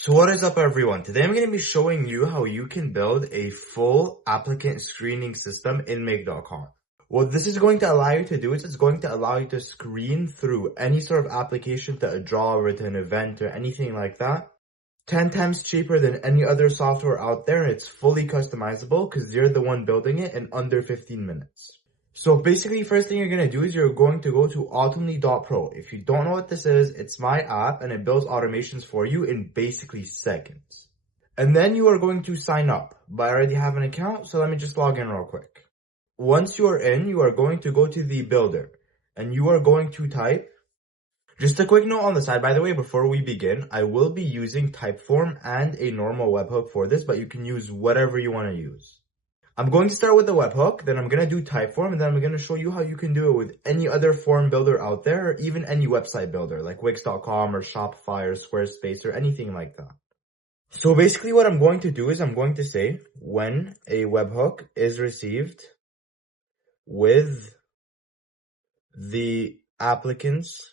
So what is up everyone? Today I'm going to be showing you how you can build a full applicant screening system in Make.com. What this is going to allow you to do is it's going to allow you to screen through any sort of application to a job or to an event or anything like that. 10 times cheaper than any other software out there. It's fully customizable because you're the one building it in under 15 minutes. So basically, first thing you're going to do is you're going to go to Automly.pro. If you don't know what this is, it's my app and it builds automations for you in basically seconds. And then you are going to sign up. But I already have an account, so let me just log in real quick. Once you are in, you are going to go to the builder and you are going to type. Just a quick note on the side, by the way, before we begin, I will be using Typeform and a normal webhook for this, but you can use whatever you want to use. I'm going to start with the webhook, then I'm going to do Typeform, and then I'm going to show you how you can do it with any other form builder out there, or even any website builder, like Wix.com or Shopify or Squarespace or anything like that. So basically what I'm going to do is I'm going to say, when a webhook is received with the applicants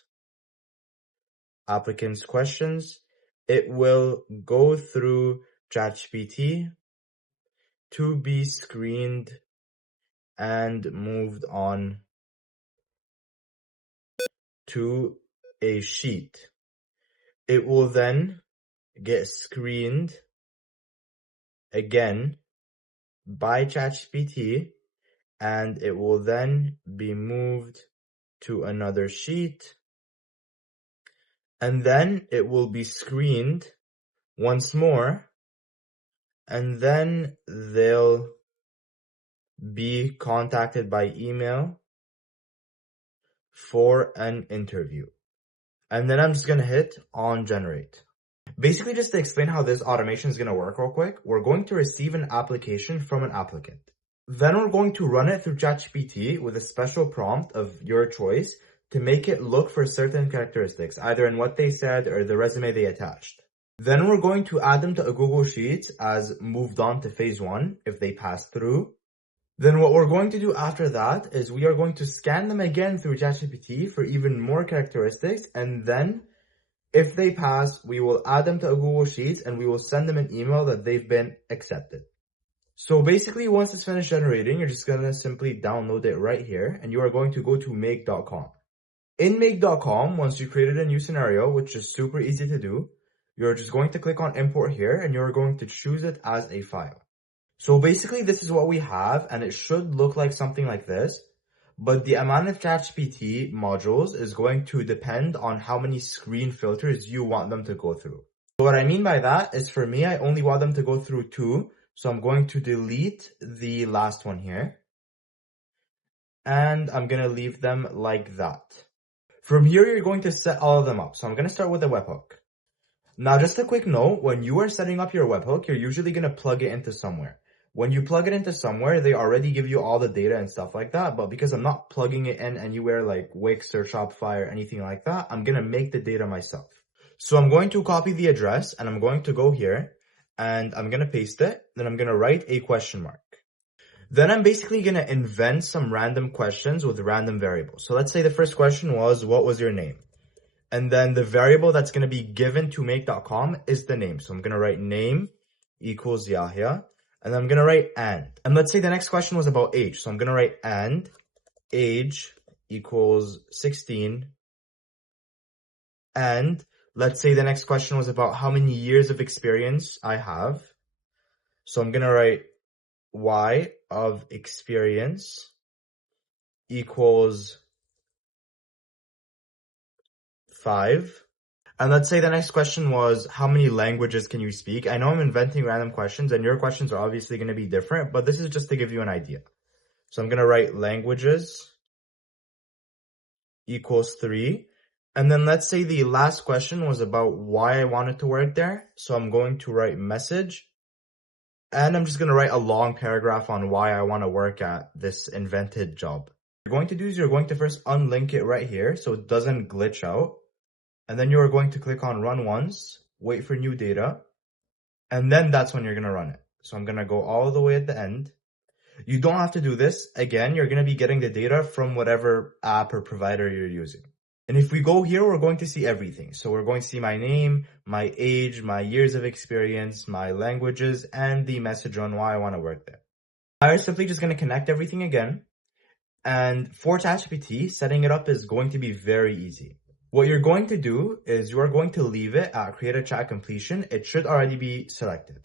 questions, it will go through ChatGPT to be screened and moved on to a sheet. It will then get screened again by ChatGPT and it will then be moved to another sheet. And then it will be screened once more, and then they'll be contacted by email for an interview. And then I'm just going to hit on generate. Basically, just to explain how this automation is going to work real quick, we're going to receive an application from an applicant. Then we're going to run it through ChatGPT with a special prompt of your choice to make it look for certain characteristics, either in what they said or the resume they attached. Then we're going to add them to a Google Sheets as moved on to phase 1 if they pass through. Then what we're going to do after that is we are going to scan them again through ChatGPT for even more characteristics, and then if they pass, we will add them to a Google Sheets and we will send them an email that they've been accepted. So basically, once it's finished generating, you're just going to simply download it right here and you are going to go to Make.com. In Make.com, once you created a new scenario, which is super easy to do, you're just going to click on import here and you're going to choose it as a file. So basically this is what we have and it should look like something like this, but the amount of ChatGPT modules is going to depend on how many screen filters you want them to go through. So what I mean by that is for me, I only want them to go through 2. So I'm going to delete the last one here and I'm going to leave them like that. From here, you're going to set all of them up. So I'm going to start with the webhook. Now, just a quick note, when you are setting up your webhook, you're usually going to plug it into somewhere. When you plug it into somewhere, they already give you all the data and stuff like that. But because I'm not plugging it in anywhere like Wix or Shopify or anything like that, I'm going to make the data myself. So I'm going to copy the address and I'm going to go here and I'm going to paste it. Then I'm going to write a question mark. Then I'm basically going to invent some random questions with random variables. So let's say the first question was, what was your name? And then the variable that's going to be given to Make.com is the name. So I'm going to write name equals Yahya. And then I'm going to write and. And let's say the next question was about age. So I'm going to write and age equals 16. And let's say the next question was about how many years of experience I have. So I'm going to write Y of experience equals 5. And let's say the next question was, how many languages can you speak? I know I'm inventing random questions and your questions are obviously going to be different, but this is just to give you an idea. So I'm going to write languages equals 3. And then let's say the last question was about why I wanted to work there. So I'm going to write message. And I'm just going to write a long paragraph on why I want to work at this invented job. What you're going to do is you're going to first unlink it right here so it doesn't glitch out. And then you're going to click on run once, wait for new data, and then that's when you're going to run it. So I'm going to go all the way at the end. You don't have to do this. Again, you're going to be getting the data from whatever app or provider you're using. And if we go here, we're going to see everything. So we're going to see my name, my age, my years of experience, my languages, and the message on why I want to work there. I'm simply just going to connect everything again. And for ChatGPT, setting it up is going to be very easy. What you're going to do is you are going to leave it at create a chat completion. It should already be selected.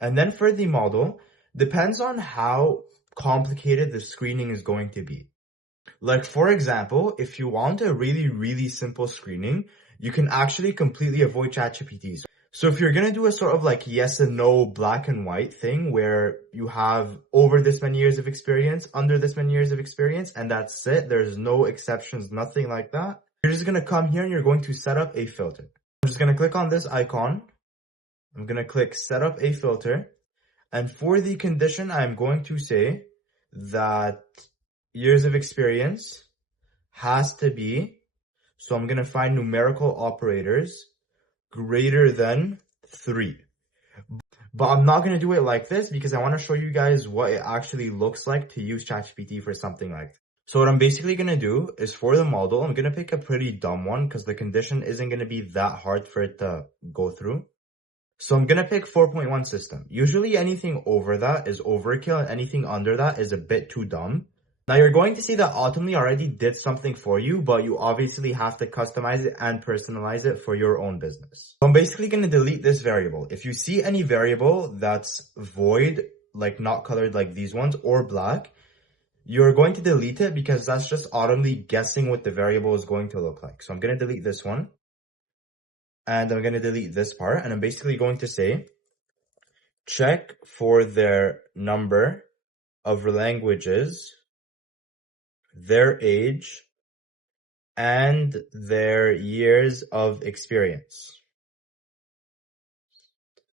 And then for the model, depends on how complicated the screening is going to be. Like, for example, if you want a really, really simple screening, you can actually completely avoid ChatGPT. So if you're going to do a sort of like yes and no black and white thing where you have over this many years of experience, under this many years of experience, and that's it, there's no exceptions, nothing like that. You're just going to come here and you're going to set up a filter. I'm just going to click on this icon. I'm going to click set up a filter. And for the condition, I'm going to say that years of experience has to be, so I'm going to find numerical operators greater than 3. But I'm not going to do it like this because I want to show you guys what it actually looks like to use ChatGPT for something like that. So what I'm basically going to do is for the model, I'm going to pick a pretty dumb one because the condition isn't going to be that hard for it to go through. So I'm going to pick 4.1 system. Usually anything over that is overkill and anything under that is a bit too dumb. Now you're going to see that Automly already did something for you, but you obviously have to customize it and personalize it for your own business. So I'm basically going to delete this variable. If you see any variable that's void, like not colored like these ones, or black, you're going to delete it because that's just Automly guessing what the variable is going to look like. So I'm going to delete this one. And I'm going to delete this part. And I'm basically going to say, check for their number of languages, their age, and their years of experience.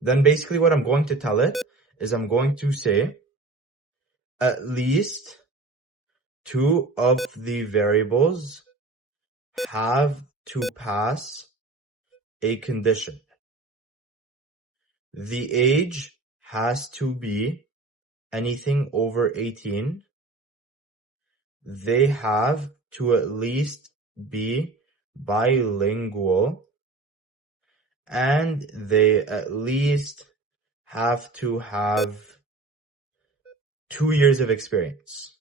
Then basically what I'm going to tell it is I'm going to say at least 2 of the variables have to pass a condition. The age has to be anything over 18. They have to at least be bilingual, and they at least have to have 2 years of experience.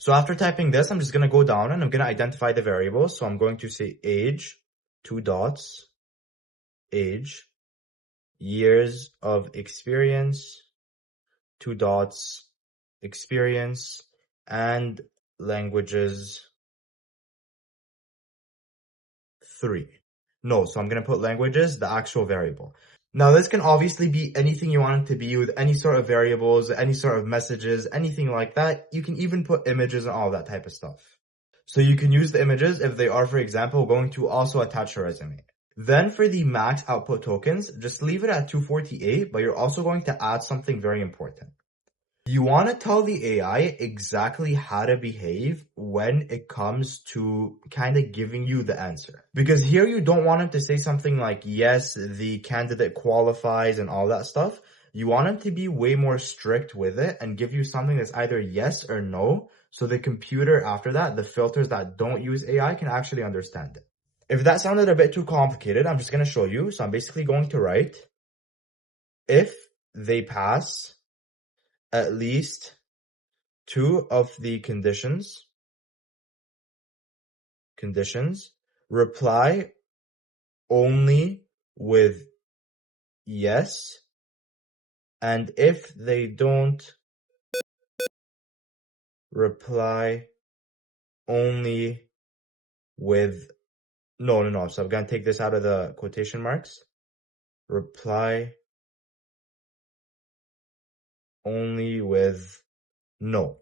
So after typing this, I'm just going to go down and I'm going to identify the variables. So I'm going to say age, 2 dots, age, years of experience, 2 dots, experience, and languages, 3. No, so I'm going to put languages, the actual variable. Now this can obviously be anything you want it to be with any sort of variables, any sort of messages, anything like that. You can even put images and all that type of stuff. So you can use the images if they are, for example, going to also attach a resume. Then for the max output tokens, just leave it at 248, but you're also going to add something very important. You want to tell the AI exactly how to behave when it comes to kind of giving you the answer. Because here you don't want it to say something like, yes, the candidate qualifies and all that stuff. You want it to be way more strict with it and give you something that's either yes or no. So the computer after that, the filters that don't use AI can actually understand it. If that sounded a bit too complicated, I'm just going to show you. So I'm basically going to write, if they pass at least 2 of the conditions, reply only with yes, and if they don't, reply only with no. So I'm going to take this out of the quotation marks. Reply only with no.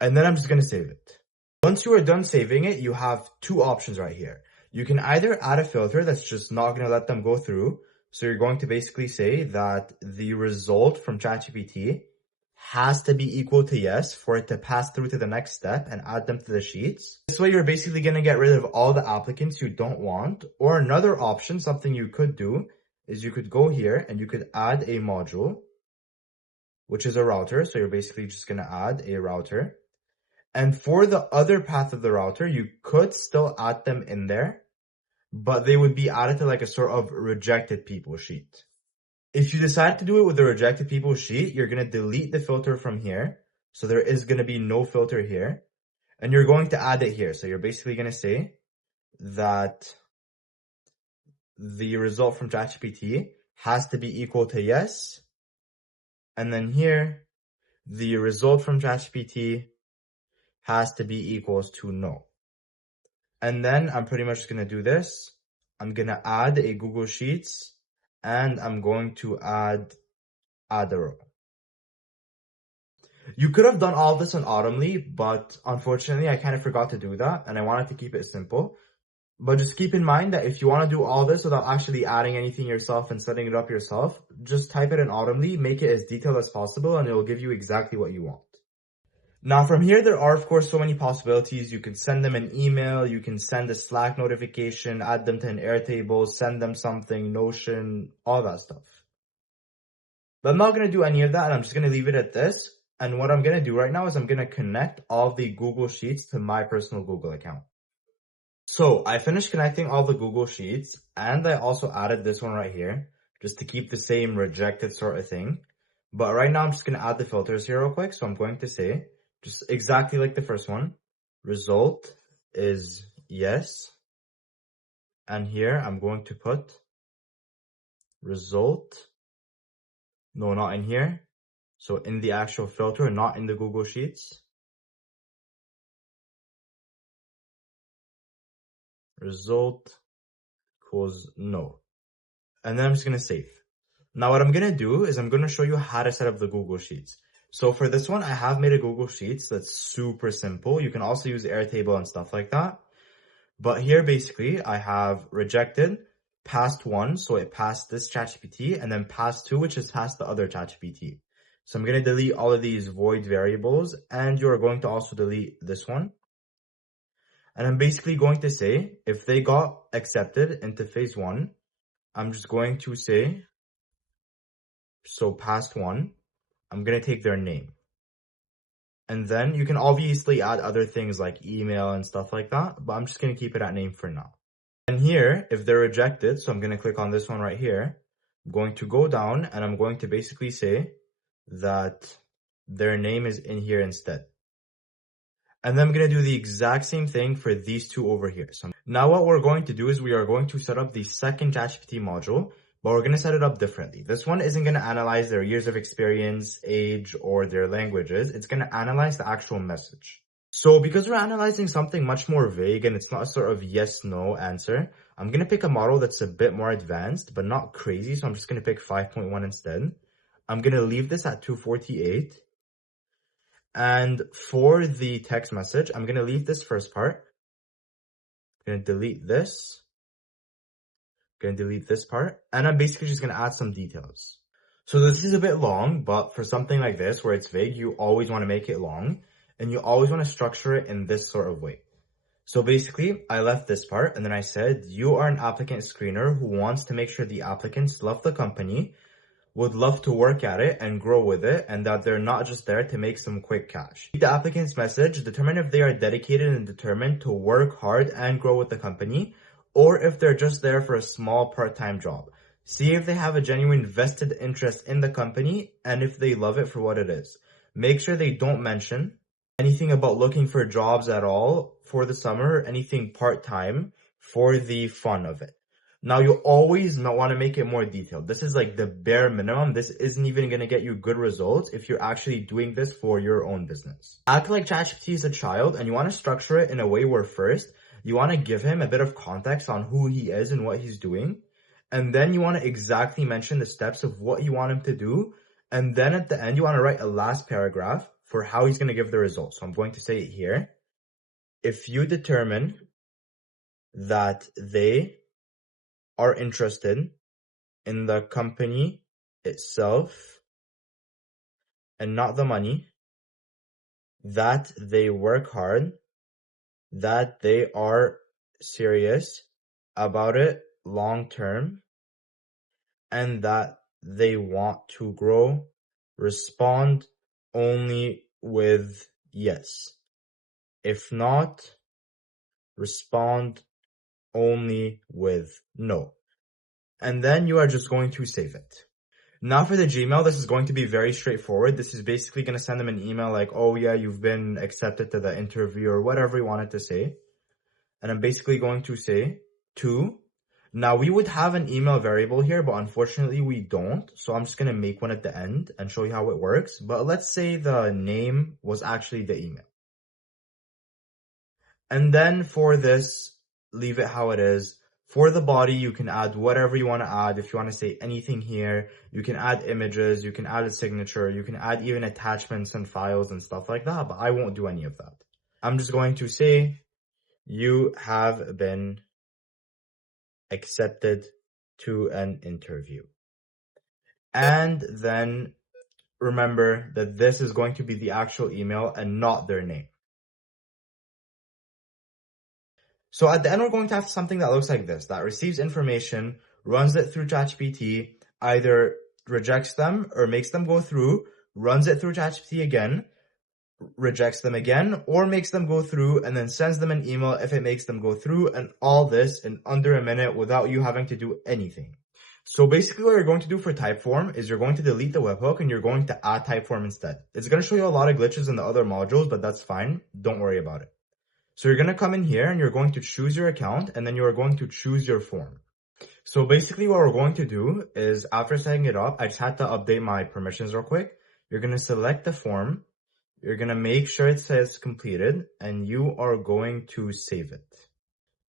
And then I'm just going to save it. Once you are done saving it, you have 2 options right here. You can either add a filter that's just not going to let them go through. So you're going to basically say that the result from ChatGPT has to be equal to yes for it to pass through to the next step and add them to the sheets. This way you're basically going to get rid of all the applicants you don't want. Or another option, something you could do, is you could go here and you could add a module, which is a router. So you're basically just going to add a router. And for the other path of the router, you could still add them in there, but they would be added to like a sort of rejected people sheet. If you decide to do it with the rejected people sheet, you're going to delete the filter from here. So there is going to be no filter here. And you're going to add it here. So you're basically going to say that the result from ChatGPT has to be equal to yes. And then here, the result from ChatGPT has to be equals to no. And then I'm pretty much going to do this. I'm going to add a Google Sheets and I'm going to add a row. You could have done all this on Automly, but unfortunately I kind of forgot to do that and I wanted to keep it simple. But just keep in mind that if you want to do all this without actually adding anything yourself and setting it up yourself, just type it in Automly, make it as detailed as possible, and it will give you exactly what you want. Now from here, there are of course so many possibilities. You can send them an email, you can send a Slack notification, add them to an Airtable, send them something, Notion, all that stuff. But I'm not going to do any of that, and I'm just going to leave it at this. And what I'm going to do right now is I'm going to connect all the Google Sheets to my personal Google account. So I finished connecting all the Google Sheets, and I also added this one right here, just to keep the same rejected sort of thing. But right now I'm just going to add the filters here real quick. So I'm going to say, just exactly like the first one, result is yes. And here I'm going to put result, no, not in here. So in the actual filter, not in the Google Sheets. Result equals no. And then I'm just going to save. Now what I'm going to do is I'm going to show you how to set up the Google Sheets. So for this one, I have made a Google Sheets that's super simple. You can also use Airtable and stuff like that. But here basically I have rejected, past one, so it passed this ChatGPT, and then past two, which is past the other ChatGPT. So I'm going to delete all of these void variables, and you're going to also delete this one. And I'm basically going to say, if they got accepted into phase one, I'm just going to say, so past one, I'm going to take their name. And then you can obviously add other things like email and stuff like that, but I'm just going to keep it at name for now. And here, if they're rejected, so I'm going to click on this one right here, I'm going to go down and I'm going to basically say that their name is in here instead. And then I'm going to do the exact same thing for these two over here. So now what we're going to do is we are going to set up the second ChatGPT module, but we're going to set it up differently. This one isn't going to analyze their years of experience, age, or their languages. It's going to analyze the actual message. So because we're analyzing something much more vague and it's not a sort of yes-no answer, I'm going to pick a model that's a bit more advanced, but not crazy. So I'm just going to pick 5.1 instead. I'm going to leave this at 248. And for the text message, I'm going to leave this first part. I'm going to delete this. I'm going to delete this part. And I'm basically just going to add some details. So this is a bit long, but for something like this where it's vague, you always want to make it long. And you always want to structure it in this sort of way. So basically, I left this part and then I said, you are an applicant screener who wants to make sure the applicants love the company, would love to work at it and grow with it, and that they're not just there to make some quick cash. The applicant's message, determine if they are dedicated and determined to work hard and grow with the company, or if they're just there for a small part-time job. See if they have a genuine vested interest in the company and if they love it for what it is. Make sure they don't mention anything about looking for jobs at all for the summer, anything part-time for the fun of it. Now, you always want to make it more detailed. This is like the bare minimum. This isn't even going to get you good results if you're actually doing this for your own business. Act like ChatGPT is a child and you want to structure it in a way where first, you want to give him a bit of context on who he is and what he's doing. And then you want to exactly mention the steps of what you want him to do. And then at the end, you want to write a last paragraph for how he's going to give the results. So I'm going to say it here. If you determine that they are interested in the company itself and not the money, that they work hard, that they are serious about it long term, and that they want to grow, respond only with yes. If not, respond only with no. And then you are just going to save it. Now for the Gmail, this is going to be very straightforward. This is basically going to send them an email like, oh yeah, you've been accepted to the interview or whatever you wanted to say. And I'm basically going to say to. Now we would have an email variable here, but unfortunately we don't. So I'm just going to make one at the end and show you how it works. But let's say the name was actually the email. And then for this, leave it how it is. For the body, you can add whatever you want to add. If you want to say anything here, you can add images, you can add a signature, you can add even attachments and files and stuff like that, but I won't do any of that. I'm just going to say, you have been accepted to an interview. And then remember that this is going to be the actual email and not their name. So at the end, we're going to have something that looks like this, that receives information, runs it through ChatGPT, either rejects them or makes them go through, runs it through ChatGPT again, rejects them again, or makes them go through and then sends them an email if it makes them go through, and all this in under a minute without you having to do anything. So basically what you're going to do for Typeform is you're going to delete the webhook and you're going to add Typeform instead. It's going to show you a lot of glitches in the other modules, but that's fine. Don't worry about it. So you're going to come in here and you're going to choose your account and then you're going to choose your form. So basically what we're going to do is after setting it up, I just had to update my permissions real quick. You're going to select the form. You're going to make sure it says completed and you are going to save it.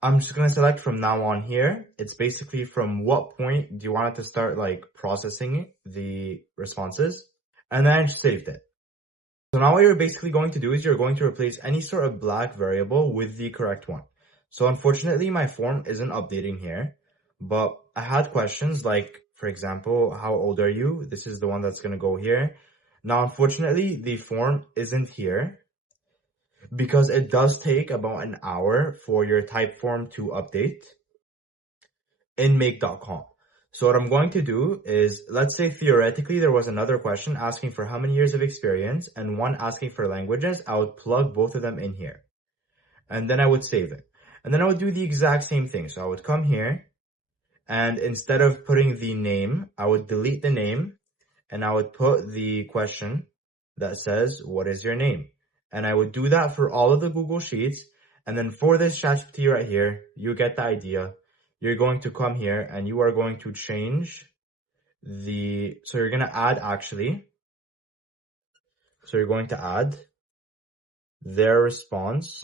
I'm just going to select from now on here. It's basically from what point do you want it to start like processing the responses, and then I just saved it. So now what you're basically going to do is you're going to replace any sort of black variable with the correct one. So unfortunately, my form isn't updating here, but I had questions like, for example, how old are you? This is the one that's going to go here. Now, unfortunately, the form isn't here because it does take about an hour for your Typeform to update in make.com. So what I'm going to do is, let's say theoretically there was another question asking for how many years of experience and one asking for languages. I would plug both of them in here and then I would save it. And then I would do the exact same thing. So I would come here and instead of putting the name, I would delete the name and I would put the question that says, what is your name? And I would do that for all of the Google Sheets. And then for this ChatGPT right here, you get the idea. You're going to come here and you are going to change so you're going to add so you're going to add their response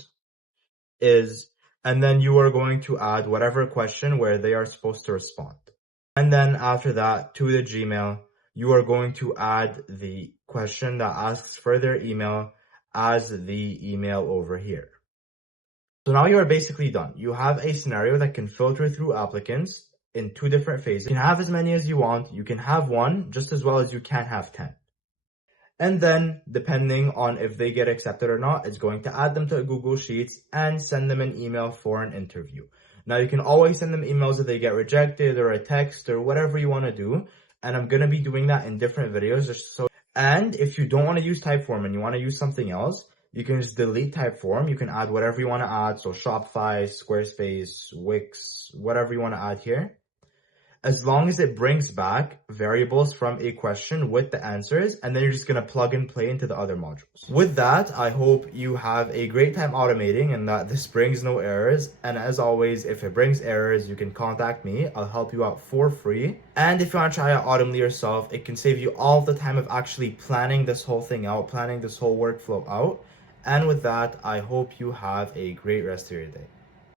is, and then you are going to add whatever question where they are supposed to respond. And then after that, to the Gmail, you are going to add the question that asks for their email as the email over here. So now you are basically done. You have a scenario that can filter through applicants in 2 different phases. You can have as many as you want. You can have 1 just as well as you can have 10. And then, depending on if they get accepted or not, it's going to add them to Google Sheets and send them an email for an interview. Now, you can always send them emails if they get rejected or a text or whatever you want to do. And I'm going to be doing that in different videos. And if you don't want to use Typeform and you want to use something else, you can just delete Typeform. You can add whatever you want to add. So Shopify, Squarespace, Wix, whatever you want to add here. As long as it brings back variables from a question with the answers, and then you're just going to plug and play into the other modules. With that, I hope you have a great time automating and that this brings no errors. And as always, if it brings errors, you can contact me. I'll help you out for free. And if you want to try out Automly yourself, it can save you all the time of actually planning this whole thing out, planning this whole workflow out. And with that, I hope you have a great rest of your day.